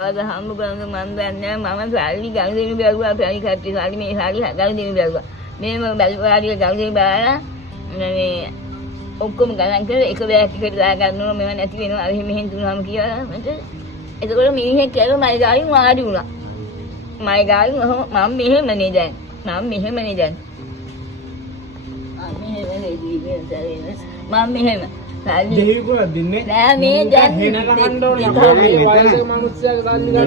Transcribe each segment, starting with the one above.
ada hamba ganu mandanya mama sali ganu belagu apa yang kati sali me sali ganu belagu me belagu hari ganu bala මේ ඔක්කොම ගණන් කරලා එක bag එකකට දාගන්න ඕන මේව නැති වෙනවා අර මෙහෙන් දුන්නාම කියලා මට එතකොට මිනිහෙක් කියලා මයි ගාවින් වාඩි වුණා මයි ගාවින් මම මෙහෙමනේ දැන් මම මෙහෙම දෙහිකුණ දින්නේ නෑ මේ දැන් හින ගහන්න ඕනේ මේ වයසක මිනිස්සයාගේ සල්ලි ගන්න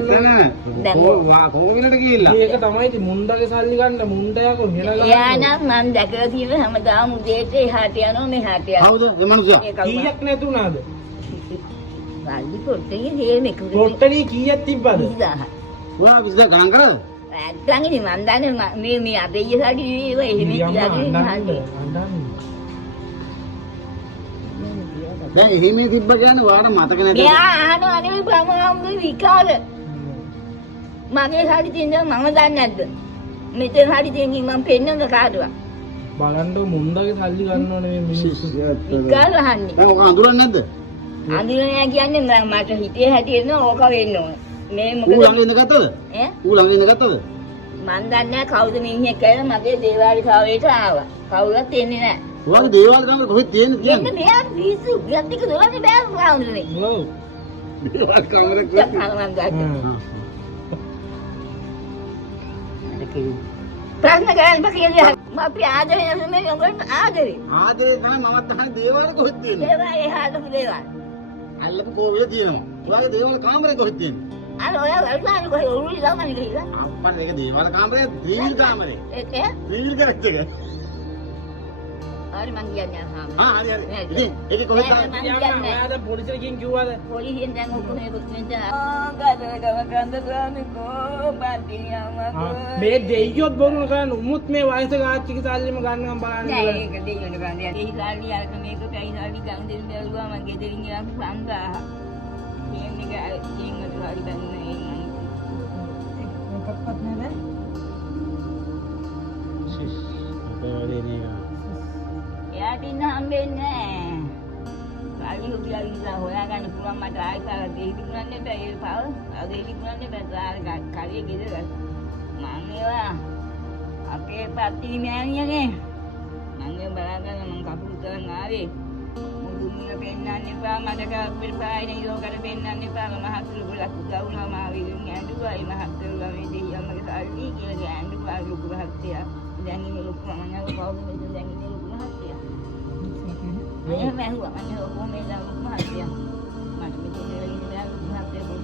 කොහොමද ගිහිල්ලා මේක තමයි ඉතින් මුණ්ඩගේ සල්ලි ගන්න මුණ්ඩයකෝ හින ගන්න එයා නම් මම දැකලා තියෙන හැමදාම උදේට එහාට යනවා මෙහාට යනවා හවුද ඒ මනුස්සයා කීයක් නැතුණාද සල්ලි පොට්ටේ දෙන්නේ පොට්ටේ කීයක් තිබ්බද 20000 ඔයා 20000 ගණන් කරාද නැත්තම් ඉතින් මම දන්නේ මේ අපේ සල්ලි ඒවා එහෙම කියලා දැන් එහෙම තිබ්බ කියන්නේ වාට මතක නැද්ද? මෙයා අහනවා අනේ බ්‍රහ්මහම්දුයි විකාර. මගේ හරි තියෙනවා මම දන්නේ නැද්ද? මෙතන හරි තියෙන මම පෙන්නන කාටවත්. බලන්න මුණ්ඩගේ සල්ලි ගන්න ඕනේ මේ මිනිස්සු. විකාර අහන්නේ. දැන් ඔක අඳුරන්නේ නැද්ද? අඳුරන්නේ කියන්නේ මට හිතේ හැටියෙන ඕක වෙන්න ඕන. මේ මොකද ඌ ළඟ ඉඳ ගත්තද? ඈ? ඌ ළඟ ඉඳ ගත්තද? මන් දන්නේ නැහැ කවුද මිනිහෙක් කියලා මගේ දේවාලිකාවේට ආවා. කවුරුත් එන්නේ නැහැ. ඔයාගේ දේවාල කාමරේ කොහෙද තියෙන්නේ කියන්නේ? මෙන්න මෙයා පිස්සු. යද්දික දොරන්නේ බෑ වුණානේ. ඔව්. දේවාල කාමරේ කොහෙද? ප්‍රශ්න කරන්න බෑ අපි ආදරේ නැසෙන්නේ ඔයගොල්ලන්ට ආදරේ. ආදරේ තමයි මමත් අහන්නේ දේවාල කොහෙද තියෙන්නේ? දේවාල එහාට දේවාල. අල්ලපු කෝවිල තියෙනවා. ඔයාගේ දේවාල කාමරේ කොහෙද තියෙන්නේ? අර ඔයා වල්ලාන කොහෙද උරුලි දාමනේ කියලා. අප්පන් ඒක දේවාල කාමරේ ත්‍රිවිල් කාමරේ. ඒක ත්‍රිවිල් කරක්ට් එක. හරි මං කියන්නේ අහම. හරි. ඉතින් ඒක කොහෙද? ඔයා දැන් පොලිසියට ගිහින් කිව්වද? පොලිසියෙන් දැන් ඔක්කොම ඒකත් මෙතන ගාදරකම කන්ද ගානකෝ බන්දියාමකෝ. මේ දෙයියොත් බොරුන කරන්නේ උමුත් මේ වයසක ආච්චිගේ සල්ලිම ගන්නවා බලන්න. නෑ ඒක දෙයියොන ගන්නේ. ඒ සල්ලි අරක මේක පැයි සල්ලි ගන්න දෙන්න බැලුවා මං ගෙදරින් ගියාම 5000. මේක ඉතින් හරි බන්නේ මොකක්වත් නෑ ශිස්. අපේ නේ. එයාට ඉන්න හම්බෙන්නේ නෑ. සල්ලි උදියා ඉඳලා හොයාගන්න පුළුවන් මට ආයෙත් දෙහි තිබුණන්නේ බෑ ඒ පාව. දෙහි තිබුණන්නේ බෑ කාරිය ගෙදර. මම ඒවා අපේ පත්ති මෑණියනේ. මම බලාගෙන මම කපුල් කරන් ආවේ. මුදුන්ල පෙන්නන්න එපා මට කපුල් පායි නේ ලෝකෙට පෙන්නන්න එපා මහත්තුරු ගොඩක් උදවුනා මා විරුන් ඇඬුවා ඒ මහත්තුරු ගමේ දෙයියන්ගේ සල්ලි කියලා ඇඬුවා ලොකු මහත්තයා. දැන් ඉන්නේ ලොකු මම නෑ කවුද මෙතන දැන් ඉන්නේ ලොකු මහත්තයා. Ayah mahu, ayah aku mahu dah rumah dia. Macam itu dia lagi dah rumah dia pun.